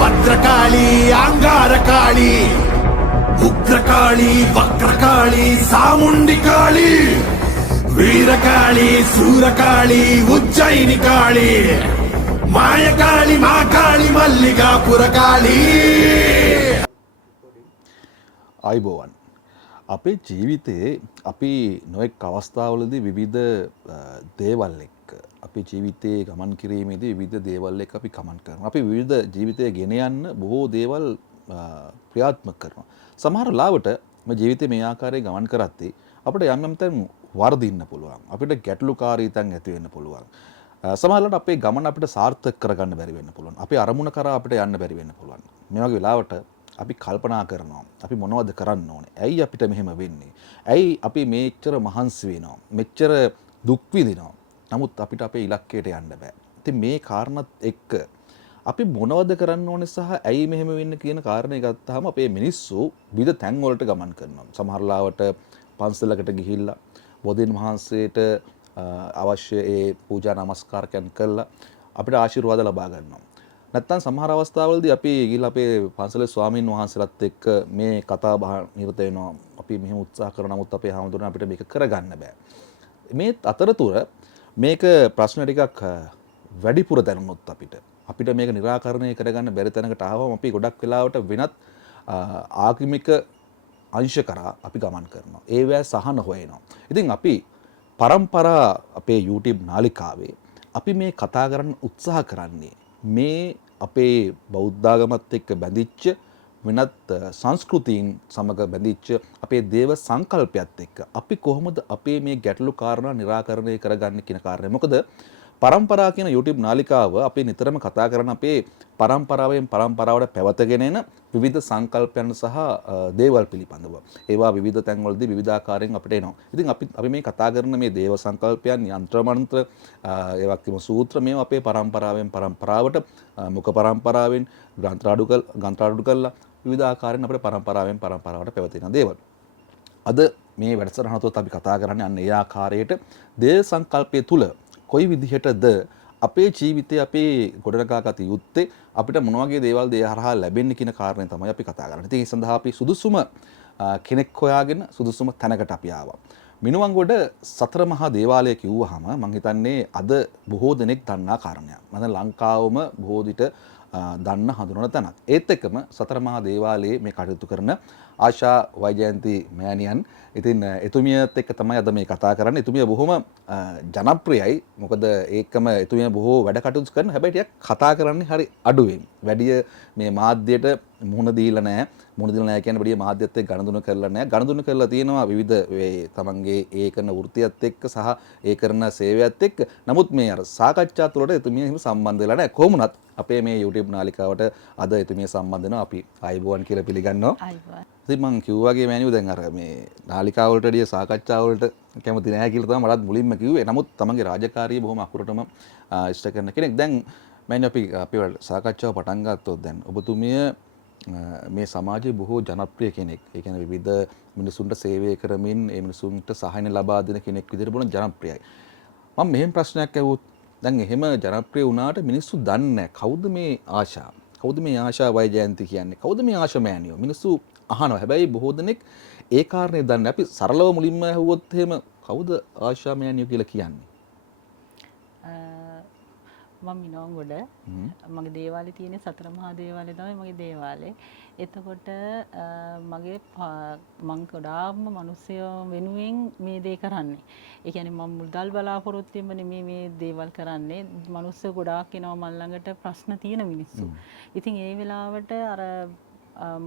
ಭದ್ರಕಾಳಿ ಅಂಗಾರಕಾಳಿ ಉಗ್ರಕಾಳಿ ವಕ್ರಕಾಳಿ ಸಾಮುಂಡಿ ಕಾಳಿ ವೀರಕಾಳಿ ಸೂರಕಾಳಿ ಉಜ್ಜಯಿನಿ ಕಾಳಿ ಮಾಯಕಾಳಿ ಮಾಕಾಳಿ ಮಲ್ಲಿಕಾಪುರ ಕಾಳಿ. ආයුබෝවන්. අපේ ජීවිතයේ අපි නොයෙක් අවස්ථාවලදී විවිධ දේවල් එක්ක අපි ජීවිතයේ ගමන් කිරීමේදී විවිධ දේවල් එක්ක අපි ගමන් කරනවා. අපි විවිධ ජීවිතය ගෙන යන්න බොහෝ දේවල් ක්‍රියාත්මක කරනවා. සමහර ලාවට මේ ජීවිතේ මේ ආකාරයේ ගමන් කරද්දී අපිට යම් යම් තැන් වර්ධින්න පුළුවන්. අපිට ගැටලුකාරී තැන් ඇති වෙන්න පුළුවන්. සමහරවිට අපේ ගමන අපිට සාර්ථක කරගන්න බැරි වෙන්න පුළුවන්. අපේ අරමුණ කරා අපිට යන්න බැරි වෙන්න පුළුවන්. මේ වගේ වෙලාවට අපි කල්පනා කරනවා අපි මොනවද කරන්න ඕනේ? ඇයි අපිට මෙහෙම වෙන්නේ? ඇයි අපි මෙච්චර මහන්සි වෙනවා? මෙච්චර දුක් විඳිනවා. නමුත් අපිට අපේ ඉලක්කයට යන්න බෑ. ඉතින් මේ කාරණත් එක්ක අපි මොනවද කරන්න ඕනේ සහ ඇයි මෙහෙම වෙන්නේ කියන කාරණේ ගත්තාම අපේ මිනිස්සු විවිධ තැන් වලට ගමන් කරනවා. සමහර ලාවට පන්සලකට ගිහිල්ලා බෝධීන් වහන්සේට අවශ්‍ය ඒ පූජා නමස්කාරයන් කළා අපිට ආශිර්වාද ලබා ගන්නවා. නැත්තම් සමහර අවස්ථාවලදී අපි ගිහිල්ලා අපේ පන්සලේ ස්වාමීන් වහන්සේලාත් එක්ක මේ කතා බහ නිරත වෙනවා. අපි මෙහෙම උත්සාහ කරන නමුත් අපේ හැමදෙරණ අපිට මේක කරගන්න බෑ. මේ අතරතුර මේක ප්‍රශ්න ටිකක් වැඩිපුර දැනුනොත් අපිට මේක निराකරණය කරගන්න බැරි තැනකට ආවම අපි ගොඩක් වෙලාවට වෙනත් ආගමික අංශ කරා අපි ගමන් කරනවා. ඒවැ සහන හොයනවා. ඉතින් අපි පරම්පරා අපේ YouTube නාලිකාවේ අපි මේ කතා කරන්න උත්සාහ කරන්නේ මේ අපේ බෞද්ධාගමත් එක්ක බැඳිච්ච වෙනත් සංස්කෘතීන් සමග බැඳිච්ච අපේ දේව සංකල්පයත් එක්ක අපි කොහොමද අපේ මේ ගැටලු කාරණා निराකරණය කරගන්නේ කියන කාරණය. මොකද පරම්පරා කියන YouTube නාලිකාව අපි නිතරම කතා කරන අපේ පරම්පරාවෙන් පරම්පරාවට පැවතගෙන එන විවිධ සංකල්පයන් සහ දේවල් පිළිබඳව. ඒවා විවිධ තැන්වලදී විවිධාකාරයෙන් අපිට එනවා. ඉතින් අපි මේ කතා කරන මේ දේව සංකල්පයන්, යంత్ర මන්ත්‍ර, ඒ වගේම සූත්‍ර මේවා අපේ පරම්පරාවෙන් පරම්පරාවට මුඛ පරම්පරාවෙන් ගන්ත්‍රාඩු කළා විවිධාකාරයෙන් අපේ පරම්පරාවෙන් පරම්පරාවට පැවතෙන දේවල්. අද මේ වැඩසටහන තුළ අපි කතා කරන්නේ අන්න ඒ ආකාරයට දේව සංකල්පය තුල කොයි විදිහටද අපේ ජීවිතේ අපේ ගොඩනගාගත යුත්තේ අපිට මොන වගේ දේවල් දේ හරහා ලැබෙන්නේ කියන කාරණේ තමයි අපි කතා කරන්නේ. ඉතින් ඒ සඳහා අපි සුදුසුම කෙනෙක් හොයාගෙන සුදුසුම තැනකට අපි ආවා. මිනුවන්ගොඩ සතර මහා දේවාලය කිව්වහම මම හිතන්නේ අද බොහෝ දෙනෙක් දන්නා කාරණයක්. මම ලංකාවම බොහෝ විට දන්න හඳුනන තැනක්. ඒත් එක්කම සතර මහා දේවාලයේ මේ කටයුතු කරන ආශා වෛජයන්ති මෑණියන්. ඉතින් එතුමියත් එක්ක තමයි අද මේ කතා කරන්නේ. එතුමිය බොහොම ජනප්‍රියයි. මොකද ඒකම එතුමිය බොහෝ වැඩ කටයුතු කරන හැබැයි ටිකක් කතා කරන්නේ හරි අඩුවෙන්. වැඩි මේ මාධ්‍යයට මුහුණ දීලා නැහැ. මුහුණ දීලා නැහැ කියන්නේ වැඩි මාධ්‍යත් එක්ක ගනුදෙනු කරලා නැහැ. ගනුදෙනු කරලා තියෙනවා විවිධ තමන්ගේ ඒ කරන වෘත්තියත් එක්ක සහ ඒ කරන සේවයත් එක්ක. නමුත් මේ අර සාකච්ඡා තුළට එතුමිය එහෙම සම්බන්ධ වෙලා නැහැ. කොහොම වුණත් අපේ මේ YouTube නාලිකාවට අද එතුමිය සම්බන්ධ වෙනවා. අපි ආයුබෝවන් කියලා පිළිගන්නවා. ආයුබෝවන්. ඉතින් මං කිව්වාගේ මෑණියෝ දැන් අර මේ නාලිකාව වලට වැඩිය සාකච්ඡා වලට කැමති නැහැ කියලා තමයි මටත් මුලින්ම කිව්වේ. නමුත් තමන්ගේ රාජකාරිය බොහොම අකුරටම ඉෂ්ට කරන කෙනෙක්. දැන් මෑණියෝ අපි සාකච්ඡාව පටන් ගත්තොත් දැන් ඔබතුමිය මේ සමාජයේ බොහෝ ජනප්‍රිය කෙනෙක්. ඒ කියන්නේ විවිධ මිනිසුන්ට සේවය කරමින් ඒ මිනිසුන්ට සහාය ලබා දෙන කෙනෙක් විදිහට බොන ජනප්‍රියයි. මම මෙහෙම ප්‍රශ්නයක් අහුවොත් දැන් එහෙම ජනප්‍රිය වුණාට මිනිස්සු දන්නේ නැහැ කවුද මේ ආශා? කවුද මේ ආශා වෛජයන්ති කියන්නේ? කවුද මේ ආශා මෑණියෝ? මිනිස්සු අහනවා. හැබැයි බොහෝ දෙනෙක් ඒ කාරණේ දන්නේ. අපි සරලව මුලින්ම අහුවොත් එහෙම කවුද ආශා මෑණියෝ කියලා කියන්නේ? මම මිනෝන්ගොඩ මගේ දේවාලේ තියෙන සතර මහා දේවාලය තමයි මගේ දේවාලේ. එතකොට මං ගොඩාක්ම මිනිස්සු වෙනුවෙන් මේ දේ කරන්නේ. ඒ කියන්නේ මම මුදල් බලාපොරොත්තු වෙන්නේ නෙමෙයි මේ දේවල් කරන්නේ. මිනිස්සු ගොඩාක් එනවා මල් ළඟට ප්‍රශ්න තියෙන මිනිස්සු. ඉතින් ඒ වෙලාවට අර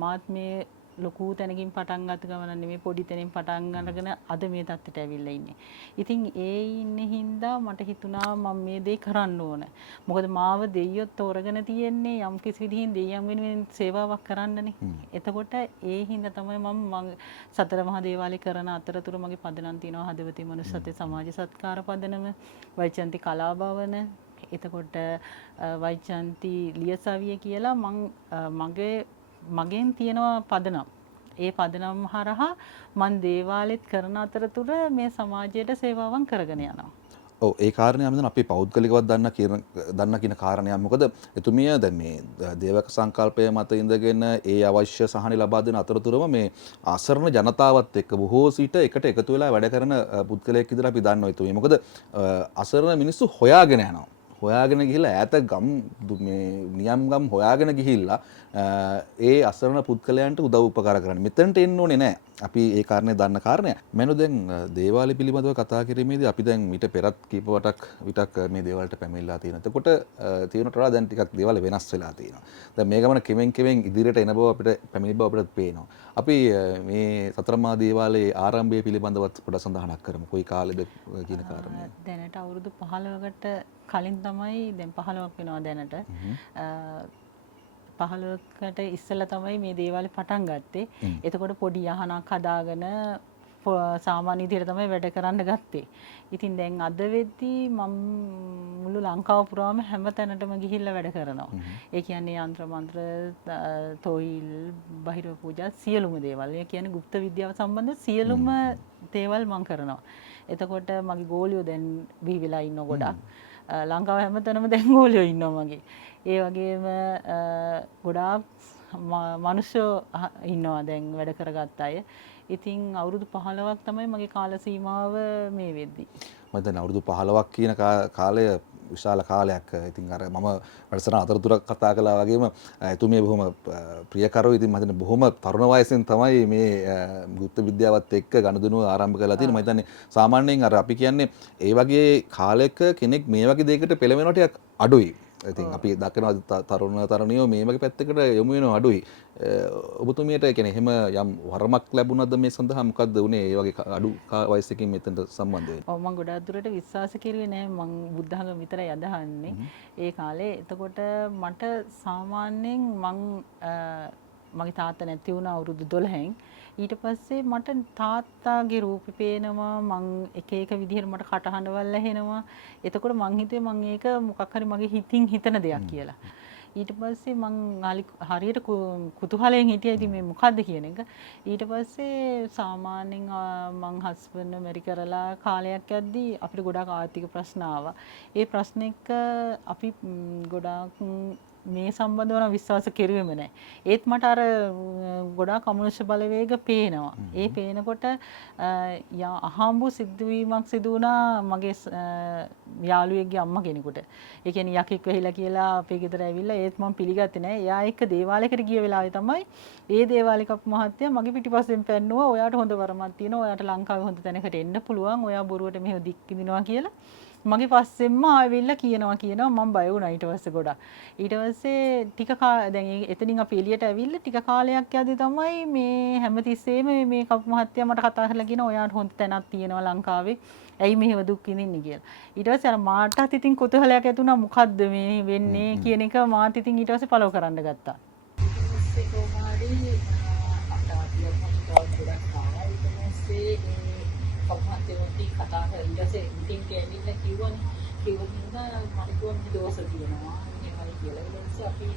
මාත් මේ ලොකු තැනකින් පටන් ගත්ත ගමන නෙමෙයි පොඩි තැනින් පටන් අරගෙන අද මේ තත්ත්වයට ඇවිල්ලා ඉන්නේ. ඉතින් ඒ ඉන්නේ හින්දා මට හිතුණා මම මේ දේ කරන්න ඕන. මොකද මාව දෙයියොත් තෝරගෙන තියෙන්නේ යම් කිසි විදිහින් දෙයියන් වෙනුවෙන් සේවාවක් කරන්නනේ. එතකොට ඒ හින්දා තමයි මම සතර මහා දේවාලේ කරන අතරතුර මගේ පදනම් තියෙනවා හදවතේ මනුස්සත්වයේ සමාජ සත්කාර පදනම, වෛජයන්ති කලා භවන, එතකොට වෛජයන්ති ලියසවිය කියලා මගෙන් තියෙනවා පදනම්. ඒ පදනම් හරහා මන් දේවාලෙත් කරන අතරතුර මේ සමාජයට සේවාවන් කරගෙන යනවා. ඔව් ඒ කාරණේ අමතන අපි පෞද්ගලිකව දන්න කියන කාරණයක්. මොකද එතුමිය දැන් මේ දේවක සංකල්පය මත ඉඳගෙන ඒ අවශ්‍ය සහන ලබා දෙන අතරතුරම මේ අසරණ ජනතාවත් එක්ක බොහෝ සිට එකට එකතු වෙලා වැඩ කරන පුද්ගලයෙක් විදිහට අපි දන්නවා එතුමිය. මොකද අසරණ මිනිස්සු හොයාගෙන යනවා. හොයාගෙන ගිහිල්ලා ඈත ගම් මේ නියම් ගම් හොයාගෙන ගිහිල්ලා ඒ අසරණ පුද්ගලයන්ට උදව් උපකාර කරන්න. මෙතනට එන්න ඕනේ නැහැ. අපි ඒ කාරණේ දන්න කාරණයක්. මම දැන් දේවාලය පිළිබඳව කතා කිරීමේදී අපි දැන් ඊට පෙරත් කීප විටක් මේ දේවාලයට පැමිණලා තියෙනවා. එතකොට තියෙනට වඩා දැන් ටිකක් දේවාල වෙනස් වෙලා තියෙනවා. දැන් මේ ගමන කෙමෙන් ඉදිරියට එන බව අපිට පැමිණි බව අපිට පේනවා. අපි මේ සතරමා දේවාලයේ ආරම්භය පිළිබඳව පොඩ්ඩක් සඳහනක් කරමු. කොයි කාලෙද කියන කාරණය. දැනට අවුරුදු 15කට කලින් තමයි දැන් 15ක් වෙනවා දැනට. 15කට ඉස්සෙල්ලා තමයි මේ දේවාලේ පටන් ගත්තේ. එතකොට පොඩි යහනක් හදාගෙන සාමාන්‍ය විදිහට තමයි වැඩ කරන්න ගත්තේ. ඉතින් දැන් අද වෙද්දී මම මුළු ලංකාව පුරාම හැම තැනටම ගිහිල්ලා වැඩ කරනවා. ඒ කියන්නේ යంత్ర මන්ත්‍ර, තොইল, බහිරව පූජා සියලුම දේවල්. ඒ කියන්නේ গুপ্ত විද්‍යාව සම්බන්ධ සියලුම දේවල් මම කරනවා. එතකොට මගේ ගෝලියෝ දැන් බිහි වෙලා ඉන්න ගොඩක්. ලංකාව හැම තැනම දැන් ගෝලියෝ ඉන්නවා මගේ. ඒ වගේම ගොඩාක් මිනිස්සු ඉන්නවා දැන් වැඩ කරගත්ත අය. ඉතින් අවුරුදු 15ක් තමයි මගේ කාල සීමාව මේ වෙද්දි. මම දැන් අවුරුදු 15ක් කියන කාලය විශාල කාලයක්. ඉතින් අර මම වැඩසටහන අතරතුරක් කතා කළා වගේම එතුමිය බොහොම ප්‍රියකරෝ. ඉතින් මම හිතන්නේ බොහොම තරුණ වයසෙන් තමයි මේ ගුප්ත විද්‍යාවත් එක්ක ගනුදෙනුව ආරම්භ කරලා තියෙන්නේ. මම හිතන්නේ සාමාන්‍යයෙන් අර අපි කියන්නේ ඒ වගේ කාලයක කෙනෙක් මේ වගේ දෙයකට පෙළඹෙනවා ටිකක් අඩුයි. ඉතින් අපි දකිනවා තරුණ තරුණියෝ මේ වගේ පැත්තකට යොමු වෙනවා අඩුයි. ඔබතුමියට කියන්නේ එහෙම යම් වරමක් ලැබුණාද මේ සඳහා? මොකද්ද උනේ ඒ වගේ අඩු වයසකින් මෙතනට සම්බන්ධ වෙන්නේ? ඔව් මම ගොඩාක් දුරට විශ්වාස කරුවේ නෑ. මම බුද්ධ ධර්ම විතරයි අදහන්නේ ඒ කාලේ. එතකොට මට සාමාන්‍යයෙන් මගේ තාත්තා නැති වුණා අවුරුදු 12න්. ඊට පස්සේ මට තාත්තාගේ රූපේ පේනවා. මං එක එක විදිහට මට කටහඬවල් ඇහෙනවා. එතකොට මං හිතුවේ මං ඒක මොකක් හරි මගේ හිතින් හිතන දෙයක් කියලා. ඊට පස්සේ මං හරියට කුතුහලයෙන් හිටියා ඉතින් මේ මොකද්ද කියන එක. ඊට පස්සේ සාමාන්‍යයෙන් මං හස්බන්ඩ් මැරි කරලා කාලයක් යද්දී අපිට ගොඩාක් ආර්ථික ප්‍රශ්න ආවා. ඒ ප්‍රශ්න එක්ක අපි ගොඩාක් මේ සම්බන්ධව නම් විශ්වාස කෙරුවෙම නැහැ. ඒත් මට අර ගොඩාක් අමනුෂ්‍ය බලවේග පේනවා. ඒ පේනකොට අහම්බු සිද්ධවීමක් සිදු වුණා මගේ යාළුවෙක්ගේ අම්මා කෙනෙකුට. ඒ කියන්නේ යකෙක් වෙහිලා කියලා අපේ ගෙදර ඇවිල්ලා ඒත් මම පිළිගත්තේ නැහැ. එයා එක්ක දේවාලයකට ගිය වෙලාවේ තමයි ඒ දේවාලික මහත්තයා මගේ පිටිපස්සෙන් පැන්නුවා. ඔයාට හොඳ වරමක් තියෙනවා. ඔයාට ලංකාවේ හොඳ තැනකට එන්න පුළුවන්. ඔයා බොරුවට මෙහෙම දික් විඳිනවා කියලා. මගේ පස්සෙන්ම ආවිල්ලා කියනවා මම බය වුණා ඊට පස්සේ ගොඩක්. ඊට පස්සේ ටික දැන් එතනින් අපි එළියට ඇවිල්ලා ටික කාලයක් යද්දි තමයි මේ හැමතිස්සෙම මේ කපු මහත්තයා මට කතා කරලා කියනවා ඔයාට හොඳ තැනක් තියෙනවා ලංකාවේ. ඇයි මෙහෙම දුක් විඳින්නේ කියලා. ඊට පස්සේ අර මාටත් ඉතින් කුතුහලයක් ඇති වුණා මොකද්ද මේ වෙන්නේ කියන එක මාත් ඉතින් ඊට පස්සේ ෆලෝ කරන්න ගත්තා. කතා කරලා ඊටසේ ඉතින් කියන්නේ කිව්වනේ කිව්වොත් මට කොහොමද දෝෂ තියෙනවා එහෙමයි කියලා. ඊට පස්සේ අපි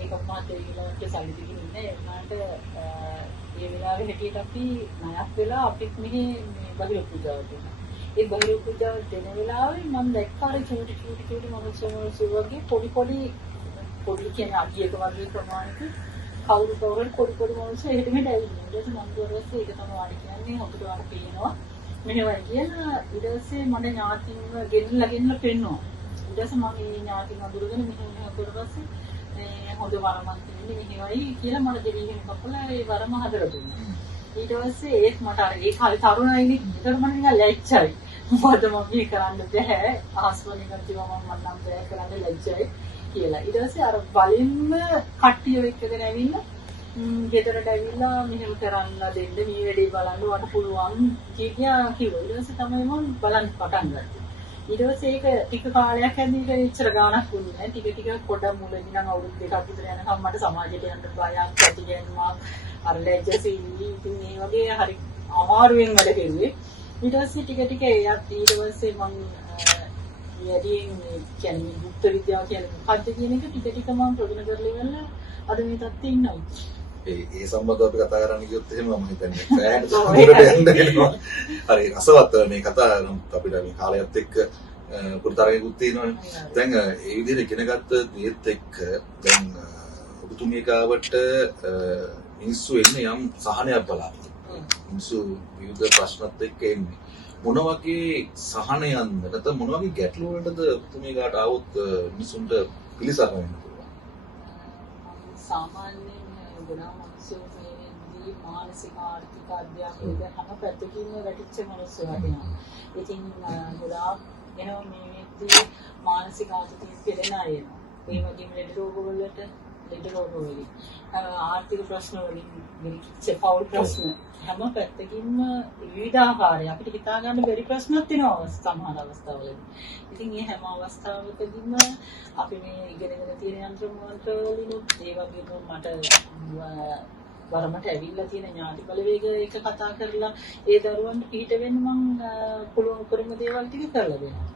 ඒක මාතේකට සල්ලි දෙකින් ඉන්නේ ඒකට ඒ වෙලාවේ හැටියට අපි ණයක් වෙලා අපිත් මෙහි බහිර පූජාව දෙනවා. ඒ බහිර පූජාව දෙන වෙලාවේ මම දැක්කා අර චූටි මනුස්සයෝ වගේ පොඩි කියන්නේ අඩියක වගේ ප්‍රමාණයක කවුරු පොඩි මනුස්සයෝ එහෙට මෙහෙට ඇවිල්ලා. ඊට පස්සේ මම දුරස්සේ ඒක තමයි ආඩි කියන්නේ හොඳට ආර පේනවා. මෙහෙමයි කියලා ඊට පස්සේ මට ඥාතින්ව ගෙන්නලා පෙන්නවා. ඊට පස්සේ මම මේ ඥාතින් අඳුරගෙන මෙහෙම කරපස්සේ මේ හොඳ වරමක් තියෙන්නේ මෙහෙමයි කියලා මට දෙවියන් කපලා ඒ වරම හදලා දුන්නා. ඊට පස්සේ ඒත් මට අර ඒ කාලේ තරුණයිනේ ඒකට මම නිකන් ලැජ්ජයි. මොකද මම මේ කරන්න බෑ. ආස්වලින් කිව්වා මම නම් බෑ කරන්න ලැජ්ජයි කියලා. ඊට පස්සේ අර බලින්ම කට්ටිය එක්කගෙන ඇවිල්ලා ගෙදරට ඇවිල්ලා මෙහෙම කරන්න දෙන්න මේ වැඩේ බලන්න වට පුළුවන් කියා කිව්වා. ඊට පස්සේ තමයි මම බලන්න පටන් ගත්තේ. ඊට පස්සේ ඒක ටික කාලයක් ඇද්දී ඉච්චර ගාණක් වුණේ නැහැ. ටික පොඩ්ඩක් මුලින් නම් අවුරුදු දෙකක් විතර යනකම් මට සමාජයට යන්න බයක් ඇති ගැනීමක් අර ලැජ්ජසීලි ඉතින් මේ වගේ හරි අමාරුවෙන් වැඩ කෙරුවේ. ඊට පස්සේ ටික එයත් ඊට පස්සේ මම යදින් කියන්නේ গুপ্ত විද්‍යාව කියන්නේ මොකක්ද කියන එක ටික මම ප්‍රගුණ කරලා ඉවරලා අද මේ තත්ත්වේ ඉන්නවා. ඒ සම්බන්ධව අපි කතා කරන්න ගියොත් එහෙම මම හිතන්නේ පෑහට සම්පූර්ණට යන්න වෙනවා. හරි රසවත් මේ කතා අපිට මේ කාලයත් එක්ක පුරුතරයෙකුත් තියෙනවනේ. දැන් ඒ විදිහට ඉගෙන ගත්ත දේත් එක්ක දැන් ඔබතුමිය ගාවට මිනිස්සු එන්නේ යම් සහනයක් බලාපොරොත්තු. මිනිස්සු විවිධ ප්‍රශ්නත් එක්ක එන්නේ. මොන වගේ සහනයක්ද නැත්නම් මොන වගේ ගැටලු වලටද ඔබතුමිය ගාට આવොත් මිනිස්සුන්ට පිළිසරණ වෙන්න පුළුවන්? සාමාන්‍යයෙන් ගොඩාක් මිනිස්සු මේදී මානසික ආර්ථික අධ්‍යාපනය හැම පැත්තකින්ම වැටිච්ච මිනිස්සු වටිනවා. ඉතින් ගොඩාක් එනවා මේදී මානසික ආතතිය පිරෙන අය එනවා. ඒ වගේම ලෙඩ රෝග වලින් ආර්ථික ප්‍රශ්න වලින් විරිච්ච පෞල් ප්‍රශ්න හැම පැත්තකින්ම විවිධාකාරයි. අපිට හිතා ගන්න බැරි ප්‍රශ්නත් තියෙනවා සමහර අවස්ථාවලදී. ඉතින් මේ හැම අවස්ථාවකදීම අපි මේ ඉගෙනගෙන තියෙන යන්ත්‍ර මන්ත්‍ර වලිනුත් ඒ වගේම මට වරමට ඇවිල්ලා තියෙන ඥාති බලවේග එක කතා කරලා ඒ දරුවන්ට පිට වෙන්න මම පුළුවන් උපරිම දේවල් ටික කරලා දෙනවා.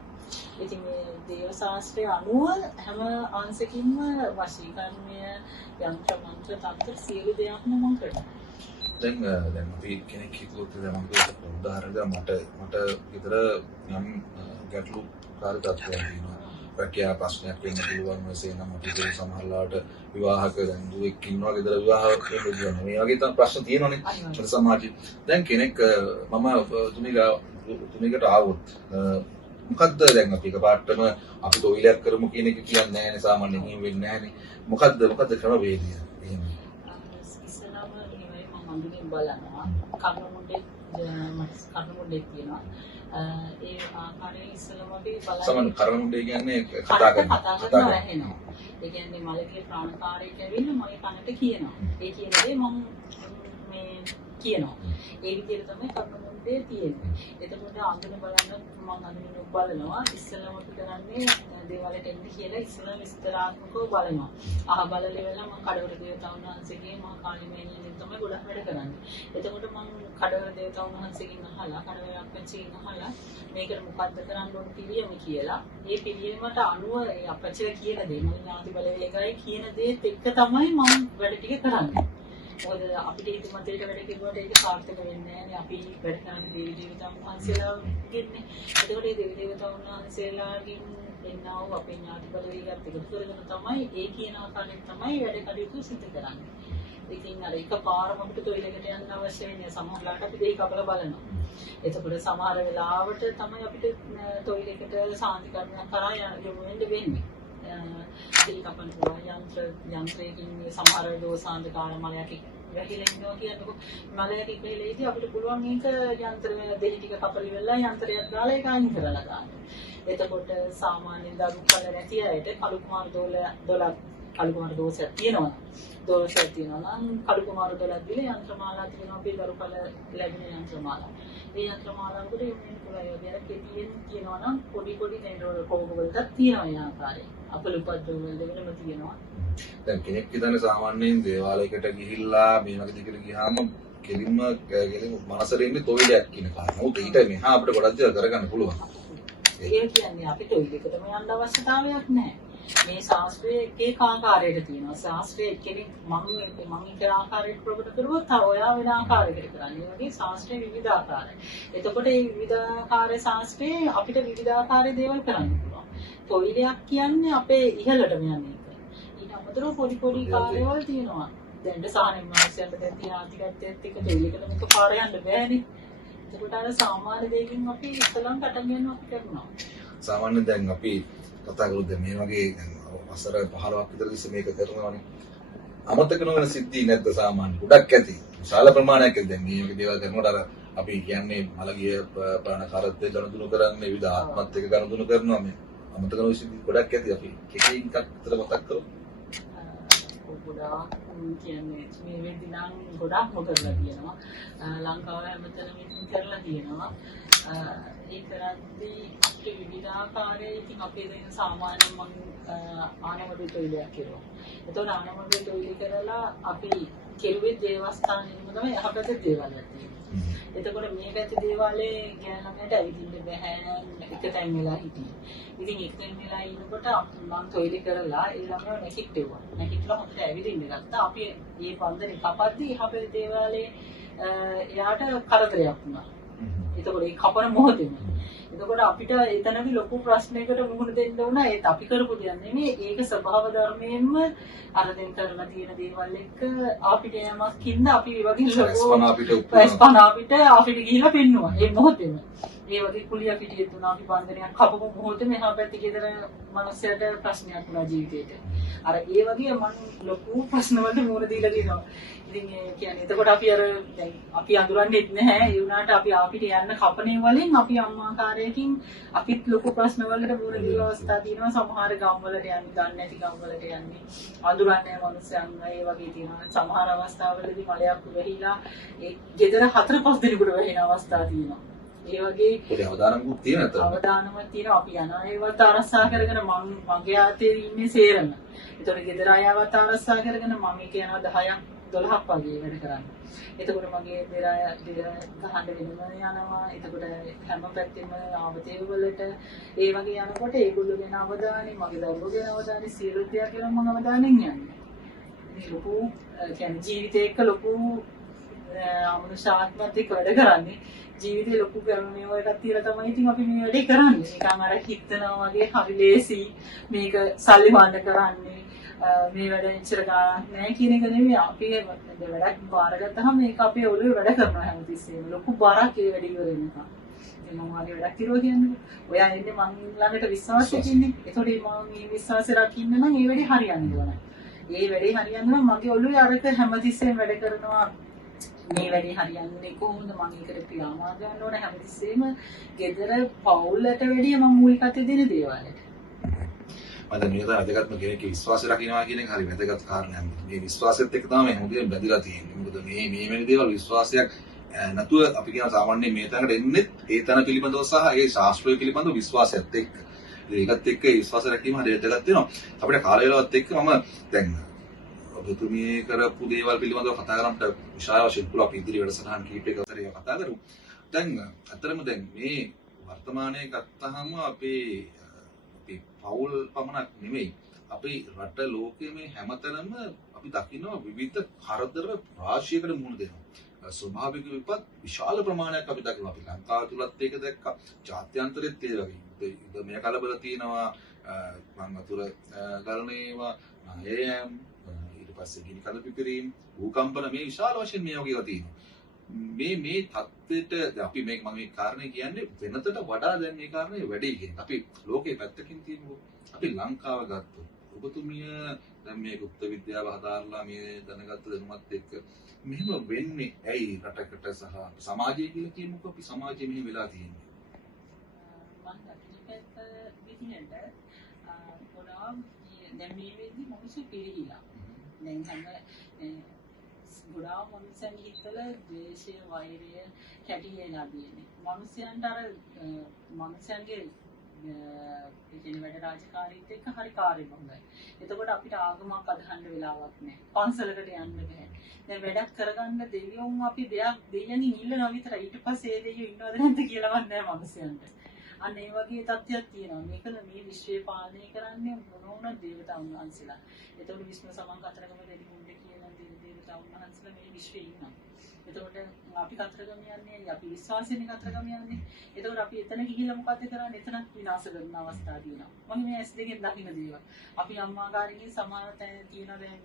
ඉතින් මේ දේව ශාස්ත්‍රය අනුව හැම අංශකින්ම වශීකරණය යන්ත්‍ර මන්ත්‍ර තන්ත්‍ර සියලු දෙයක්ම මම කරනවා. දැන් අපි කෙනෙක් හිතුවොත් දැන් මම උදාහරණයක් මට විතර යම් ගැටලු කාර්ය තත්ත්වයක් තියෙනවා. රැකියා ප්‍රශ්නයක් වෙන්න පුළුවන් වශයෙන් නම් අපිට සමහරලාට විවාහක දැන් දුවෙක් ඉන්නවා ගෙදර විවාහ වෙන්න පුළුවන්. මේ වගේ තමයි ප්‍රශ්න තියෙනවනේ අපේ සමාජයේ. දැන් කෙනෙක් මම තුමිකට ආවොත් මොකද්ද දැන් අපි එකපාරටම අපි තොইলයක් කරමු කියන එක කියන්නේ නැහැ නේ සාමාන්‍යයෙන් එහෙම වෙන්නේ නැහැනේ. මොකද්ද ක්‍රමවේදය? එහෙම. ඉස්සලාම නෙවෙයි මම හඳුනින් බලනවා. කර්ණමුණ්ඩේ තියෙනවා. ඒ ආකාරයේ ඉස්සලාම අපි බලනවා. සමහර කර්ණමුණ්ඩේ කියන්නේ කතා කරනවා. ඒ කියන්නේ මලගේ ප්‍රාණකාරයෙක් ඇවිල්ලා මගේ කනට කියනවා. ඒ කියන දේ මම මේ කියනවා. ඒ විදිහට තමයි කර්ණමුණ්ඩේ තියෙන්නේ. එතකොට අඳුන බලන්න මම අඳුන බලනවා. ඉස්සලාම අපි කරන්නේ දේවාලයට එන්න කියලා ඉස්සලාම විස්තරාත්මකව බලනවා. බලලා ඉවරලා මම කඩවර දේවතාවුන් වහන්සේගේ මහා කාලිමේනියෙන් තමයි ගොඩක් වැඩ කරන්නේ. එතකොට මම කඩවර දේවතාවුන් වහන්සේගෙන් අහලා කඩවර අපච්චිගෙන් අහලා මේකට මොකද්ද කරන්න ඕන පිළියම කියලා. ඒ පිළියමට අනුව ඒ අපච්චිලා කියන දේ මම ඥාති බලවේගයි කියන දේත් එක්ක තමයි මම වැඩ ටික කරන්නේ. මොකද අපිට හිතමතේට වැඩ කෙරුවට ඒක සාර්ථක වෙන්නේ නැහැ. අපි වැඩ කරන්නේ දේවි දේවතාවුන් වහන්සේලාගෙන්නේ. එතකොට ඒ දේවි දේවතාවුන් වහන්සේලාගෙන් එන්නව අපේ ඥාති බලවේගයත් එකතු කරගෙන තමයි ඒ කියන ආකාරයෙන් තමයි වැඩ කටයුතු සිදු කරන්නේ. ඉතින් අර එකපාරම අපිට තොইলයකට යන්න අවශ්‍ය වෙන්නේ සමහරවිට අපි දෙයි කපලා බලනවා. එතකොට සමහර වෙලාවට තමයි අපිට තොইলයකට සාන්තිකරණයක් කරා යොමු වෙන්න වෙන්නේ. දෙයි කපන යන්ත්‍රයකින් සමහර දෝසාන්ත කාල මලයක් වැහිලා ඉන්නවා කියනකො මලයක් ඉපෙලෙයිදී අපිට පුළුවන් මේක යන්ත්‍ර දෙහි ටික කපලි වෙලා යන්ත්‍රයක් දාලා ඒක අයින් කරලා ගන්න. එතකොට සාමාන්‍යයෙන් දරු කල නැති අයට කළු කුමාර කළු කුමාර දෝෂයක් තියෙනවා. දෝෂයක් තියෙනවා නම් කළු කුමාර දොලක් දීලා යන්ත්‍රමාලා තියෙනවා අපි දරු කල ලැබෙන යන්ත්‍රමාලා. මේ යන්ත්‍රමාලාවකට යොමුවෙන්න පුළුවන්. ඒ වගේ කෙටියෙන් කියනවා නම් පොඩි නේඩෝල කෝග වලට තියෙනවා ඒ ආකාරයෙන්. අපල උපද්දව වල දෙවෙනම තියෙනවා. දැන් කෙනෙක් හිතන්නේ සාමාන්‍යයෙන් දේවාලයකට ගිහිල්ලා මේ වගේ දෙයකට ගියාම කෙලින්ම මනසට එන්නේ තොইলයක් කියන කාරණා. උත් ඊට මෙහා අපිට ගොඩක් දේවල් කරගන්න පුළුවන්. ඒ කියන්නේ අපිට තොইলයකටම යන්න අවශ්‍යතාවයක් නැහැ. මේ ශාස්ත්‍රයේ එක ආකාරයකට තියෙනවා. ශාස්ත්‍රයේ කෙනෙක් මම එක ආකාරයකට ප්‍රකට කරුවොත් තව ඔයා වෙන ආකාරයකට කරන්නේ. ඒ වගේ ශාස්ත්‍රයේ විවිධ ආකාරයි. එතකොට මේ විවිධාකාර ශාස්ත්‍රයේ අපිට විවිධාකාර දේවල් කරන්න පුළුවන්. තොইলයක් කියන්නේ අපේ ඉහළටම යන්නේ. ඊට අමතරව පොඩි කාර්යවල තියෙනවා. දැන් සාහනෙන් මානසිකව දැන් තියෙන ආර්ථිකත්වයත් එක්ක තොইলයකට මේක පාර යන්න බෑනේ. එතකොට අර සාමාන්‍ය දෙයකින් අපි ඉස්සලම් පටන් ගන්න අපි කරනවා. සාමාන්‍යයෙන් දැන් අපි කතා කරුත් දැන් මේ වගේ වසර 15ක් විතර තිස්සේ මේක කරනවානේ. අමතක නොවන සිද්ධි නැද්ද සාමාන්‍ය? ගොඩක් ඇති. විශාල ප්‍රමාණයක් දැන් මේ වගේ දේවල් කරනකොට අර අපි කියන්නේ මලගිය ප්‍රාණකාරත්වයේ ගනුදෙනු කරන්නේ විවිධ ආත්මත් එක්ක ගනුදෙනු කරනවා මේ. අමතක නොවන සිද්ධි ගොඩක් ඇති. අපි එකකින් එකක් විතර මතක් කරමු. ගොඩාක් කියන්නේ මේ වෙද්දී නම් ගොඩාක් කරලා තියෙනවා. ලංකාව හැමතැනම කරලා තියෙනවා. ඒ කරද්දී අපේ විවිධාකාරයේ ඉතින් අපේ දැන් සාමාන්‍යයෙන් මම ආනමඩු තොইলයක් කෙරුවා. එතකොට ආනමඩු තොইল කරලා අපි කෙරුවේ දේවස්ථානෙම තමයි අහකට දේවල් තියෙන්නේ. එතකොට මේ පැත්තේ දේවාලේ ගෑන ළමයට ඇවිදින්න බෑ එක තැන් වෙලා හිටියේ. ඉතින් එක තැන් වෙලා ඉන්නකොට මම තොইল කරලා ඒ ළමයා නැගිට්ටුවා. නැගිටලා හොඳට ඇවිදින්න ගත්තා. අපි මේ පන්දරේ කපද්දී අපේ දේවාලේ එයාට කරදරයක් වුණා. එතකොට ඒ කපන මොහොතේම එතකොට අපිට එතනදි ලොකු ප්‍රශ්නයකට මුහුණ දෙන්න උනා ඒත් අපි කරපු දෙයක් නෙමෙයි ඒක ස්වභාව ධර්මයෙන්ම අර දැන් කරලා තියෙන දේවල් එක්ක අපිට යමක් ඉන්න අපි ඒ වගේ ස්පන අපිට ගිහිලා පෙන්නුවා ඒ මොහොතේම ඒ වගේ කුලිය පිටියේ තුන අපි බන්ධනයක් කපපු මොහොතේ මෙහා පැත්තේ ගෙදර මිනිස්සුන්ට ප්‍රශ්නයක් වුණා ජීවිතේට අර ඒ වගේ මම ලොකු ප්‍රශ්න වලට මුහුණ දීලා තියෙනවා ඉතින් ඒ කියන්නේ එතකොට අපි අර දැන් අපි අඳුරන්නේත් නැහැ ඒ වුණාට අපි අපිට යන්න කපනේ වලින් අපි අම්මාකාරයකින් අපිත් ලොකු ප්‍රශ්න වලට මුහුණ දීලා අවස්ථා තියෙනවා සමහර ගම් වලට යන්නේ දන්නේ නැති ගම් වලට යන්නේ අඳුරන්නේ මිනිස්සුන් ඒ වගේ තියෙනවා සමහර අවස්ථාවලදී මලයක් වෙහිලා ඒ ගෙදර 4-5 දිනකට වෙහින අවස්ථා තියෙනවා ඒ වගේ පොඩි අවදානමක් තියෙනවා අවදානමක් තියෙනවා අපි යනවා ඒවත් ආරක්ෂා කරගෙන මගේ ආතේ ඉන්නේ සේරම ඒතකොට ගෙදර අයවත් ආරක්ෂා කරගෙන මම කියනවා 10ක් 12ක් වගේ වැඩ කරන්නේ. එතකොට මගේ දෙර ගහන්න වෙනම යනවා. එතකොට හැම පැත්තෙම ආවතේ වලට ඒ වගේ යනකොට ඒගොල්ලෝ ගැන අවධානය, මගේ දරුවෝ ගැන අවධානය, සියලු දෙයක් ගැන මම අවධානයෙන් යන්නේ. මේ ලොකු කියන්නේ ජීවිතේ එක්ක ලොකු අමනුෂ්‍යාත්මත් එක්ක වැඩ කරන්නේ. ජීවිතේ ලොකු කරුණේ වලට තියලා තමයි ඉතින් අපි මේ වැඩේ කරන්නේ. නිකන් අර හිතනවා වගේ හරි ලේසි මේක සල්ලි වන්න කරන්නේ. මේ වැඩ එච්චර ගානක් නැහැ කියන එක නෙමෙයි අපි වැඩක් බාරගත්තාම මේක අපේ ඔළුවේ වැඩ කරනවා හැමතිස්සෙම ලොකු බරක් ඒ වැඩ ඉවර වෙනකම් මම වගේ වැඩක් කරුවා කියන්නේ ඔයා එන්නේ මං ළඟට විශ්වාසයක් ඉන්නේ ඒතකොට මම මේ විශ්වාසය රකින්න නම් මේ වැඩේ හරියන්න ඕනේ ඒ වැඩේ හරියන්න නම් මගේ ඔළුවේ අරක හැමතිස්සෙම වැඩ කරනවා මේ වැඩේ හරියන්නේ කොහොමද මම ඒකට ක්‍රියාමාර්ග ගන්න ඕනේ හැමතිස්සෙම ගෙදර පවුලට වැඩිය මම මූලිකත්වය දෙන දේවල්ට මම නියත වැදගත්ම කෙනෙක්ගේ විශ්වාසය රකින්නවා කියන එක හරි වැදගත් කාරණයක්. මේ විශ්වාසයත් එක්ක තමයි හැමදේම බැඳලා තියෙන්නේ. මොකද මේ වෙන දේවල් විශ්වාසයක් නැතුව අපි කියන සාමාන්‍ය මේ තැනකට එන්නේ ඒ තැන පිළිබඳව සහ ඒ ශාස්ත්‍රය පිළිබඳව විශ්වාසයත් එක්ක. ඒකත් එක්ක විශ්වාස රැකීම හරි වැදගත් වෙනවා. අපිට කාලය වලත් එක්ක මම දැන් ඔබතුමිය කරපු දේවල් පිළිබඳව කතා කරන්නට විශාල වශයෙන් පුළුවන් අපි ඉදිරි වැඩසටහන් කීපයක සැරේ කතා කරමු. දැන් අතරම දැන් මේ වර්තමානයේ ගත්තාම අපේ පවුල් පමණක් නෙමෙයි අපේ රට ලෝකයේ මේ හැමතැනම අපි දකිනවා විවිධ කරදර රාශියකට මුහුණ දෙනවා ස්වභාවික විපත් විශාල ප්‍රමාණයක් අපි දකිනවා අපි ලංකාව තුලත් ඒක දැක්කා ජාත්‍යන්තරෙත් ඒ වගේ යුද මේ කලබල තියෙනවා මම වතුර ගලනේවා නායම් ඊට පස්සේ ගිනි කඳ පිපිරීම් භූකම්පන මේ විශාල වශයෙන් මේ වගේ ඒවා තියෙනවා මේ தත්ත්වයට අපි මම මේ කාරණේ කියන්නේ වෙනතට වඩා දැන් මේ කාරණේ වැඩි කියන්නේ. අපි ලෝකේ පැත්තකින් තියෙනවා. අපි ලංකාව ගත්තොත් ඔබතුමිය දැන් මේ ගුප්ත විද්‍යාව හදාarලා මේ දැනගත්ත දැනුමත් එක්ක මෙහෙම වෙන්නේ ඇයි රටකට සහ සමාජය කියලා කියමුකෝ අපි සමාජයේ මෙහෙම වෙලා තියෙන්නේ. මම විදිහට පොඩාම් දැන් මේ වෙද්දි මොකද පිළිහිලා. දැන් හැම ගොඩාක් මනුස්සයන් හිතවල ද්වේෂය, වෛරය කැටිලා තියෙන්නේ. මනුස්සයන්ට අර මනුස්සයන්ගේ ඒ කියන්නේ වැඩ රාජකාරීත් එක්ක හරි කාර්යබහුලයි. එතකොට අපිට ආගමක් අදහන්න වෙලාවක් නැහැ. පන්සලකට යන්න බෑ. දැන් වැඩක් කරගන්න දෙවියොන් අපි දෙයයන් ඉල්ලනවා විතරයි. ඊට පස්සේ ඒ දෙවියෝ ඉන්නවද නැද්ද කියලාවත් නැහැ මනුස්සයන්ට. අන්න ඒ වගේ තත්ත්වයක් තියෙනවා. මේකල මේ විශ්වය පාලනය කරන්නේ මොන දේවතාවුන් වහන්සේලා. එතකොට විශ්ව සමන් කතරගම දෙවි මුණ්ඩේ කියන දේවතාවුන් වහන්සේලා මේ විශ්වයේ ඉන්නවා. එතකොට අපි කතරගම යන්නේ අපි විශ්වාසයෙන් කතරගම යන්නේ. එතකොට අපි එතන ගිහිල්ලා මොකද කරන්නේ? එතන විනාශ කරන අවස්ථා තියෙනවා. මම මේ S2 ගෙන් දකින්න දේවල්. අපි අම්මාකාරගේ සමාන තැන තියෙන දැන්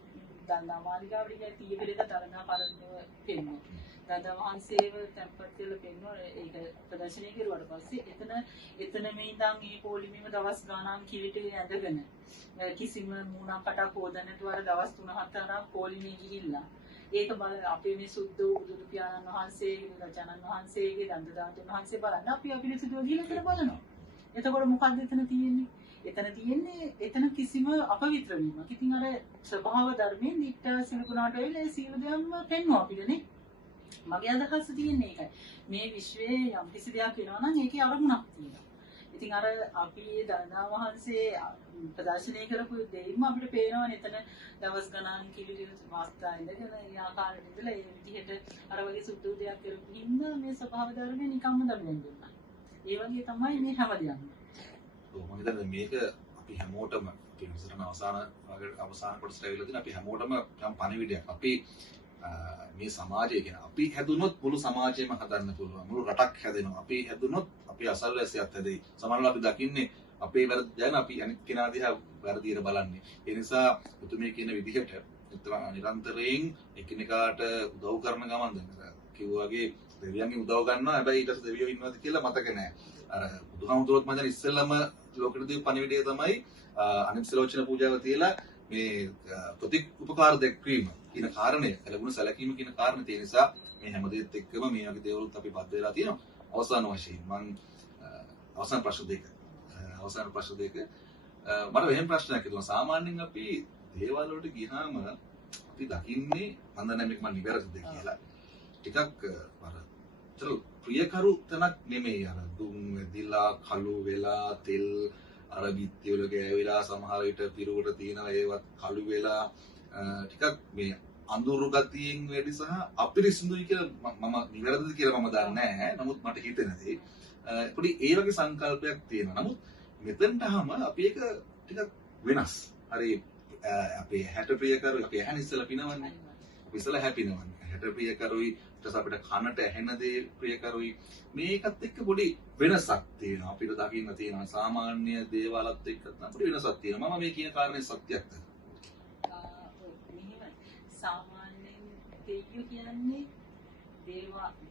දන්නා මාලිගාවට ගියා 30 පෙරේද තරණා පරණව පෙන්වනවා. රාජා වහන්සේව තැන්පත් කරලා පෙන්වනවා. ඒක ප්‍රදර්ශනය කරුවාට පස්සේ එතන මේ ඉඳන් මේ පොලිමේම දවස් ගානක් කිවිටේ ඇඳගෙන කිසිම මූණක් කටක් හොදන්න නැතුව අර දවස් 3-4ක් පොලිමේ ගිහිල්ලා ඒක බල අපේ මේ සුද්ධ බුදු පියාණන් වහන්සේ රජාණන් වහන්සේගේ දන්ත ධාතුන් වහන්සේ බලන්න අපි අපිරිසුදුව ගිහිල්ලා කියලා බලනවා. එතකොට මොකක්ද එතන තියෙන්නේ? එතන කිසිම අපවිත්‍ර වීමක්. ඉතින් අර ස්වභාව ධර්මයෙන් නිට්ටා සිලකුණාට වෙලා ඒ සියලු දේම පෙන්වනවා අපිටනේ. මගේ අදහස තියෙන්නේ ඒකයි. මේ විශ්වයේ යම් කිසි දෙයක් වෙනවා නම් ඒකේ අරමුණක් තියෙනවා. ඉතින් අර අපි දන්නා වහන්සේ ප්‍රදර්ශනය කරපු දෙයින්ම අපිට පේනවනේ එතන දවස් ගණන් කිලිලි වාස්තා ඉඳගෙන ඒ ආකාරයට ඉඳලා ඒ විදිහට අර වගේ සුද්ධ දෙයක් කරපු හින්දා මේ ස්වභාව ධර්මය නිකම්ම දන්නේ දුන්නා. ඒ වගේ තමයි මේ හැමදේම. මම හිතන්නේ මේක අපි හැමෝටම අපි විසරණ අවසාන කොටසට ඇවිල්ලා තියෙන අපි හැමෝටම යම් පණිවිඩයක් අපි මේ සමාජය ගැන අපි හැදුනොත් මුළු සමාජයම හදන්න පුළුවන්. මුළු රටක් හැදෙනවා. අපි හැදුනොත් අපි අසල්වැසියත් හැදෙයි. සමහරවිට අපි දකින්නේ අපේ වැරදි දැන අපි අනිත් කෙනා දිහා වැරදියට බලන්නේ. ඒ නිසා මුතුමේ කියන විදිහට නිරන්තරයෙන් එකිනෙකාට උදව් කරන ගමන් දැන් කිව්වා වගේ දෙවියන්ගේ උදව් ගන්නවා. හැබැයි ඊට පස්සේ දෙවියෝ ඉන්නවද කියලා මතක නැහැ. අර බුදුහාමුදුරුවෝත් මම දැන් ඉස්සෙල්ලම ලෝකෙට දීපු පණිවිඩය තමයි අනිත්‍යලෝචන පූජාව තියලා මේ උපකාර දැක්වීම කියන කාරණය, ලැබුණ සැලකීම කියන කාරණේ තියෙන නිසා මේ හැමදේත් එක්කම මේ වගේ දේවලුත් අපි බද්ධ වෙලා තියෙනවා. අවසාන වශයෙන් මම අවසාන ප්‍රශ්න දෙක මට වෙන ප්‍රශ්නයක් හිතුණා. සාමාන්‍යයෙන් අපි දේවල් වලට ගියාම අපි දකින්නේ මන්දනමෙක් මම නිවැරදිද කියලා. ටිකක් අර ප්‍රියකරු තැනක් නෙමෙයි. අර දුම් වෙදිලා කළු වෙලා තෙල් අර බිත්ති වල ගෑවිලා සමහර විට පිරුවට තියෙනවා ඒවත් කළු වෙලා ටිකක් මේ අඳුරු ගතියෙන් වැඩි සහ අපිරිසිදුයි කියලා මම නිවැරදිද කියලා මම දන්නේ නැහැ. නමුත් මට හිතෙන දේ පොඩි ඒ වගේ සංකල්පයක් තියෙනවා. නමුත් මෙතනටම අපි එක ටිකක් වෙනස්. හරි අපේ හැට ප්‍රියකරු අපි ඇහෙන ඉස්සලා පිනවන්නේ. අපි ඉස්සලා හැපිනවන්නේ. හැට ප්‍රියකරුයි ඊට පස්සේ අපිට කනට ඇහෙන දේ ප්‍රියකරුයි මේකත් එක්ක පොඩි වෙනසක් තියෙනවා. අපිට දකින්න තියෙනවා සාමාන්‍ය දේවල්ත් එක්ක පොඩි වෙනසක් තියෙනවා. මම මේ කියන කාරණේ සත්‍යයක්ද? සාමාන්‍යයෙන් දෙවියෝ කියන්නේ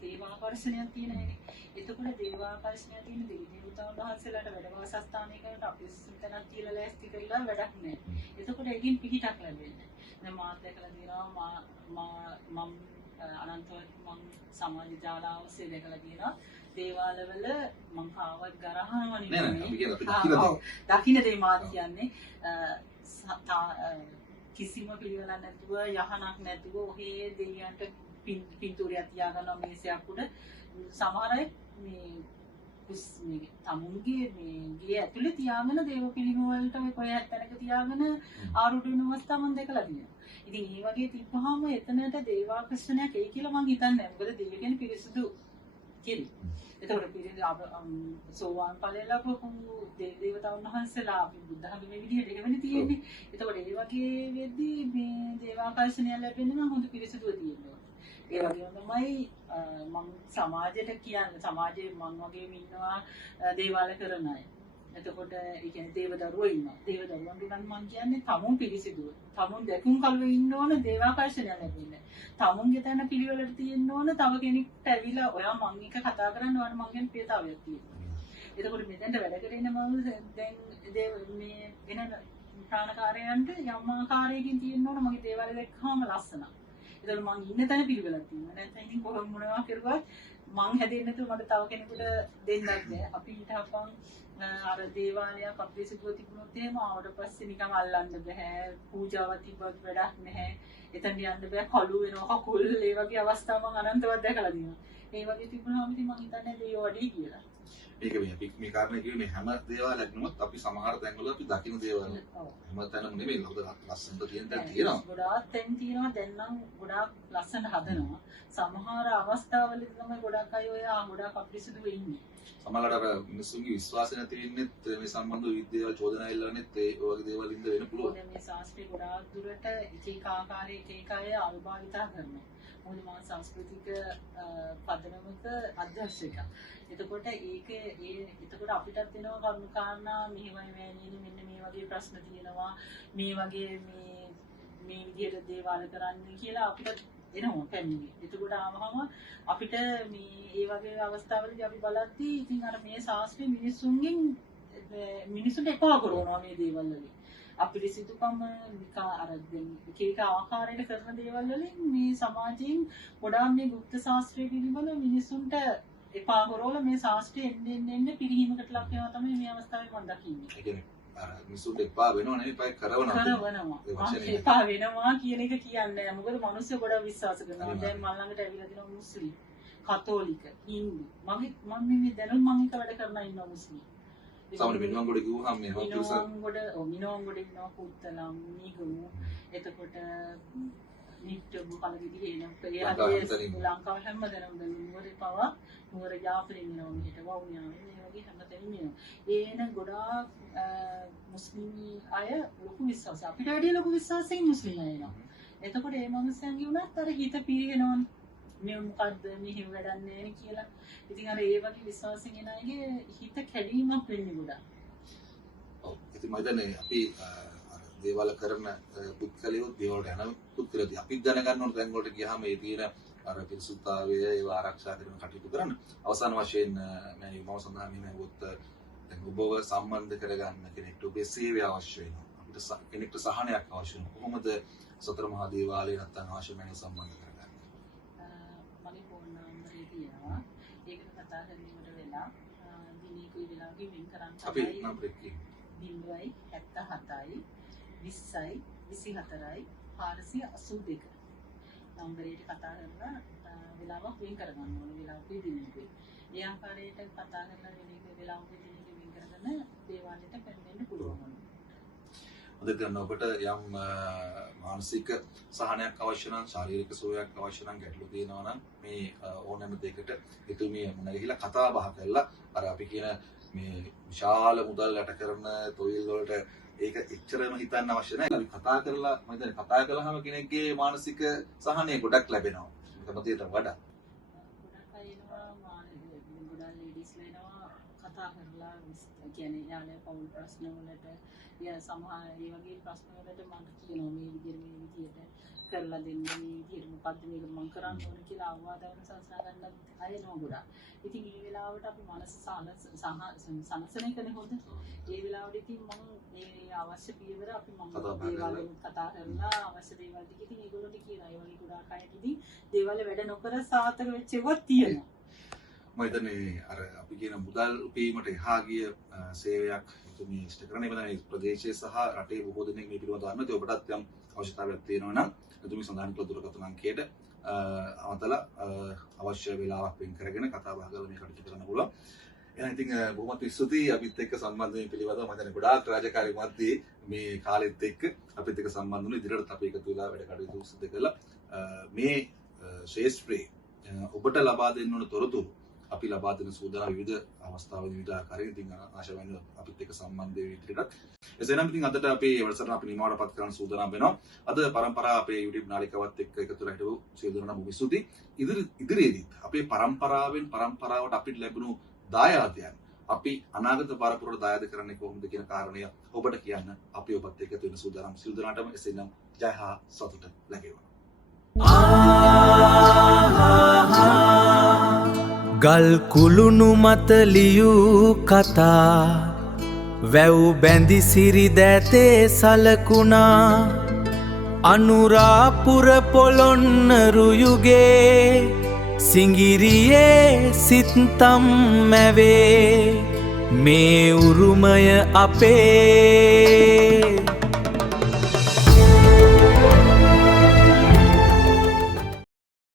දේවාකර්ෂණයක් තියෙන අයනේ. එතකොට දේවාකර්ෂණයක් තියෙන දෙවියන්තාවුන් වහන්සේලාට වැඩවාසස්ථානයකට අපි සිතනක් කියලා ලෑස්ති කරලා වැඩක් නැහැ. එතකොට ඒකින් පිහිටක් ලැබෙන්නේ. දැන් මාත් දැකලා තියෙනවා මම අනන්තවත් මම සමාජ ජාලාව ඔස්සේ දැකලා තියෙනවා. දේවාලවල මං කාවත් ගරහනවා නෙමෙයි. දකින්න දේ මාත් කියන්නේ කිසිම පිළිවෙලක් නැතුව යහනක් නැතුව ඔහේ දෙවියන්ට පින්තූරයක් තියාගන්නවා මේසයක් උඩ. සමහර අය මේ තමුන්ගේ මේ ගේ ඇතුලේ තියාගෙන දේව පිළිම වලට මේ කොහේ තැනක තියාගෙන ආරූඪ වෙන අවස්ථා මම දැකලා තියෙනවා. ඉතින් මේ වගේ තිබ්බහම එතනට දේවාකර්ෂණයක් එයි කියලා මං හිතන්නේ නැහැ. මොකද දෙවිය කියන්නේ පිරිසුදු කෙනෙක්. එතකොට සෝවාන් ඵලය ලැබපු දේවතාවුන් වහන්සේලා අපි බුද්ධ ධර්මයේ විදිහට එකවෙන්නේ තියෙන්නේ. එතකොට ඒ වගේ වෙද්දී මේ දේවාකර්ෂණය ලැබෙන්න නම් හොඳ පිරිසුදුව තියෙනවා. ඒ වගේම තමයි මම සමාජයට කියන්නේ සමාජයේ මම වගේම ඉන්නවා දේවාල කරන අය. එතකොට ඒ කියන්නේ දේවදරුවෝ ඉන්නවා. දේවදරුවන්ට නම් මම කියන්නේ තමුන් පිරිසිදුව. තමුන් දැකුම් කලුවේ ඉන්න ඕන දේවාකර්ෂණය ලැබෙන්නේ. තමුන්ගේ තැන පිළිවෙලට තියෙන්න ඕන තව කෙනෙක්ට ඇවිල්ලා ඔයා මං එක කතා කරන්න ඕන මං ගැන ප්‍රියතාවයක් තියෙනවා. එතකොට මෙතෙන්ට වැඩකට එන මම දැන් මේ වෙන ප්‍රාණකාරයන්ට යම් ආකාරයකින් තියෙන්න ඕන මගේ දේවාලය දැක්කම ලස්සනයි. ඒතකොට මං ඉන්න තැන පිළිවෙලක් තියෙනවා. නැත්නම් ඉතින් කොහොම මොනවා කරුවත් මං හැදෙන්නේ නැතුව මට තව කෙනෙකුට දෙන්නත් බෑ. අපි හිතපන් අර දේවාලයක් අපිරිසුදුව තිබුණොත් එහෙම ආවට පස්සේ නිකන් අල්ලන්න බෑ. පූජාවක් තිබ්බත් වැඩක් නැහැ. එතන යන්න බෑ කළු වෙනවා කකුල් ඒ වගේ අවස්ථා මං අනන්තවත් දැකලා තියෙනවා. ඒ වගේ තිබුණාම ඉතින් මං හිතන්නේ දේව වැඩි කියලා. මේක මේ කාරණේ කිව්වේ මේ හැම දේවාලයක් නෙමෙත් අපි සමහර තැන්වල අපි දකින්න දේවල් හැම තැනම නෙමෙයි හොඳ ලස්සනට තියෙන තැන් තියෙනවා. ගොඩාක් තැන් තියෙනවා දැන් නම් ගොඩාක් ලස්සනට හදනවා. සමහර අවස්ථාවලදී තමයි ගොඩක් අය ඔය ගොඩාක් අපිරිසුදුව ඉන්නේ. සමහරවිට අර මිනිස්සුන්ගේ විශ්වාසය නැති වෙන්නෙත් මේ සම්බන්ධ විද්‍යාව චෝදනා එල්ලන්නේත් ඒ වගේ දේවල් ඉඳ වෙන්න පුළුවන්. මේ ශාස්ත්‍රය ගොඩාක් දුරට එක එක ආකාරයේ එක එක අය අල්භාවිතා කරනවා. මොකද මා සංස්කෘතික පදනමක අධ්‍යක්ෂක. එතකොට එතකොට අපිටත් වෙනවා කරුණු කාරණා මෙහෙමයි මෑණියනි මෙන්න මේ වගේ ප්‍රශ්න තියෙනවා මේ වගේ මේ විදිහට දේවාල කරන්න කියලා අපිට එනවා පැමිණි. එතකොට ආවම අපිට මේ ඒ වගේ අවස්ථාවලදී අපි බලද්දී ඉතින් අර මේ ශාස්ත්‍රයේ මිනිසුන්ට එපා කරනවා මේ දේවල් වලින්. අපිරිසිදුකම අර එක එක ආකාරයකට කරන දේවල් වලින් මේ සමාජයෙන් ගොඩාක් මේ ගුප්ත ශාස්ත්‍රය පිළිබඳව මිනිසුන්ට එපා කරවල මේ ශාස්ත්‍රය එන්නේ පිරිහීමකට ලක් වෙනවා තමයි මේ අවස්ථාවේ මම දකින්නේ. ඒ කියන්නේ අර මිනිසුන්ට එපා වෙනව නෙවෙයි එපා කරනවා. එපා වෙනවා කියන එක කියන්නේ නැහැ. මොකද මිනිස්සු ගොඩක් විශ්වාස කරනවා. දැන් මම ළඟට ඇවිල්ලා දෙනවා මුස්ලිම්, කතෝලික, හින්දු. මම මේ දැනුම් මම එක වැඩ කරන ඉන්නවා මුස්ලිම්. සාමාන්‍ය මිනිවන්ගොඩ කිව්වහම මේ මිනිවන්ගොඩ ඉන්නවා පුත්තලම්, නිගමු. එතකොට නිට්ටු කලවිදි එන ලංකාව හැමදැනම නුවරේ පවා නුවර යාපනයේ ඉන්නවා මෙහෙට වවුනියාවේ මේ වගේ හැමතැනම ඉන්නවා. ඒන ගොඩාක් මුස්ලිම් අය ලොකු විශ්වාසය අපිට වැඩි ලොකු විශ්වාසයෙන් මුස්ලිම් අය එනවා. එතකොට ඒ මනුස්සයන්ගේ උනත් අර හිත පිරිනවන මේ මොකද්ද මෙහෙම වැඩක් නැහැ කියලා. ඉතින් අර ඒ වගේ විශ්වාසයෙන් එන අයගේ හිත කැඩීමක් වෙන්නේ ගොඩක්. ඔව්. ඉතින් මම හිතන්නේ අපි දේවල් කරන පුද්ගලයෝ දේවල්ට යන පුද්ගලයෝ අපි දැනගන්න ඕන තැන් වලට ගියාම ඒ තියෙන අර පිරිසුදුතාවය ඒව ආරක්ෂා කරන කටයුතු කරන්න. අවසාන වශයෙන් මම සඳහන් වෙනවොත් දැන් ඔබව සම්බන්ධ කරගන්න කෙනෙක්ට ඔබේ සේවය අවශ්‍ය වෙනවා. අපිට කෙනෙක්ට සහනයක් අවශ්‍ය වෙනවා. කොහොමද සතර මහා දේවාලය නැත්තම් ආශ්‍රමයන් සම්බන්ධ කරගන්නේ? මගේ ෆෝන් නම්බරේ තියෙනවා. ඒකට කතා කරන්නට වෙලා දිනේ කොයි වෙලාවකදී වෙන් කරන්න අපි නම්බරේ කියමු. 077යි 20යි 24යි 482 නම්බරේට කතා කරලා වෙලාවක් වෙන් කරගන්න ඕනේ. වෙලාවක දිනුනේ. ඒ ආකාරයට කතා කරලා වෙලාවක දිනුනේ වෙන් කරගෙන දේවාලයට පැමිණෙන්න පුළුවන්. හොඳට ගන්න ඔබට යම් මානසික සහනයක් අවශ්‍ය නම් ශාරීරික සුවයක් අවශ්‍ය නම් ගැටලු තියෙනවා නම් මේ ඕනෑම දෙයකට එතුමිය මුණ ගැහිලා කතා බහ කරලා අර අපි කියන මේ විශාල මුදල් යට කරන තොইল වලට ඒක එච්චරම හිතන්න අවශ්‍ය නැහැ. අපි කතා කරලා මම හිතන්නේ කතා කළාම කෙනෙක්ගේ මානසික සහනය ගොඩක් ලැබෙනවා. කැමතියට වඩා. ගොඩක් අය එනවා ගොඩක් ලේඩිස්ලා එනවා කතා කරලා කියන්නේ යාළුවා පවුල් ප්‍රශ්න වලට සමහර ඒ වගේ ප්‍රශ්න වලට මට කියනවා මේ විදිහට කරලා දෙන්න මේ විදිහට මොකද්ද මේක මම කරන්න ඕන කියලා අවවාදවල සලසලා ගන්න අය නෝ ගොඩක්. ඉතින් මේ වෙලාවට අපි මනස සනසන එකනේ හොඳ. ඒ වෙලාවට ඉතින් මම මේ අවශ්‍ය පියවර අපි දේවල් කතා කරලා අවශ්‍ය දේවල් ටික ඉතින් ඒගොල්ලෝට කියනවා. ඒ වගේ ගොඩාක් අයට ඉතින් දේවල් වැඩ නොකර සාර්ථක වෙච්ච ඒවා තියෙනවා. මම හිතන්නේ අර අපි කියන මුදල් උපයීමට එහා ගිය සේවයක් මේ ඉෂ්ට කරන මේ ප්‍රදේශයේ සහ රටේ බොහෝ දෙනෙක් මේ පිළිබඳව දන්නවා. ඒ ඔබටත් යම් අවශ්‍යතාවයක් තියෙනවා නම් එතුමි සඳහන් කළ දුරකථන අංකයට අමතලා අවශ්‍ය වෙලාවක් වෙන් කරගෙන කතා බහ කරලා මේ කටයුතු කරන්න පුළුවන්. එහෙනම් ඉතින් බොහොමත් ස්තුතියි අපිත් එක්ක සම්බන්ධ වෙන පිළිබඳව මම හිතන්නේ ගොඩාක් රාජකාරී මැද්දේ මේ කාලෙත් එක්ක අපිත් එක්ක සම්බන්ධ වුණු ඉදිරියට අපි එකතු වෙලා වැඩ කටයුතු සිදු කළා. මේ ශේෂ්ත්‍රේ ඔබට ලබා දෙන්න ඕන තොරතුරු අපි ලබා දෙන සූදානම් විවිධ අවස්ථාවල විවිධ ආකාරයෙන් ඉතින් ආශා වෙනවා අපිත් එක්ක සම්බන්ධ වෙ ඉදිරියට. එසේනම් ඉතින් අදට අපේ වැඩසටහන අපි නිමාවටපත් කරන්න සූදානම් වෙනවා. අද පරම්පරාව අපේ YouTube නාලිකාවත් එක්ක එකතු වෙලා හිටපු සියලු දෙනාම ස්තුතියි. ඉදිරියේදී අපේ පරම්පරාවෙන් පරම්පරාවට අපිට ලැබුණු දායාදයන් අපි අනාගත පරපුරට දායාද කරන්නේ කොහොමද කියන කාරණය ඔබට කියන්න අපි ඔබත් එක්ක වෙන සූදානම් සියලු දෙනාටම එසේනම් ජය හා සතුට ලැබේවා. ගල් කුළුණු මත ලියූ කතා වැව් බැඳි සිරි දැතේ සලකුණා අනුරාපුර පොළොන්නරු යුගේ සිඟිරියේ සිත්තම් මැවේ මේ උරුමය අපේ